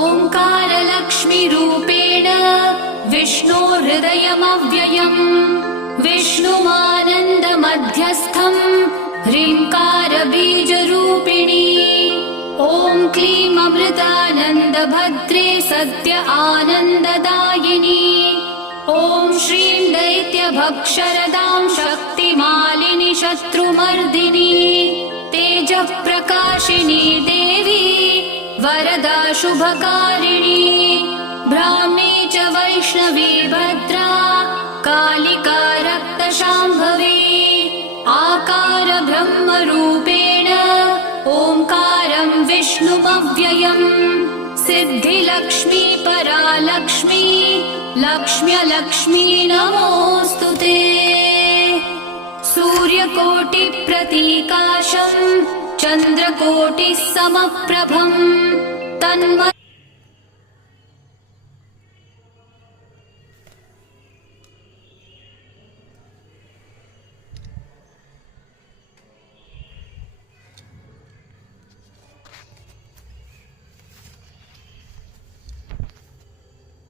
ओङ्कारलक्ष्मीरूपेण विष्णोर्हृदयमव्ययम् विष्णुमानन्दमध्यस्थम् ह्रीङ्कारबीजरूपिणी ॐ क्लीं अमृतानन्दभद्रे सत्य आनन्ददायिनी ॐ श्रीं दैत्यभक्षरदां शक्तिमालिनि शत्रुमर्दिनी तेजःप्रकाशिनी देवी वरदा शुभकारिणी ब्राह्मी च वैष्णवी भद्रा कालिका रक्तशाम्भवी आकार ब्रह्मरूपेण ओङ्कारं विष्णुमव्ययम् सिद्धिलक्ष्मी परालक्ष्मी लक्ष्म्यलक्ष्मी नमोऽस्तु ते सूर्यकोटिप्रतीकाशम् चन्द्रकोटिः समप्रभम् तन्मध्यस्थमव्यक्तम्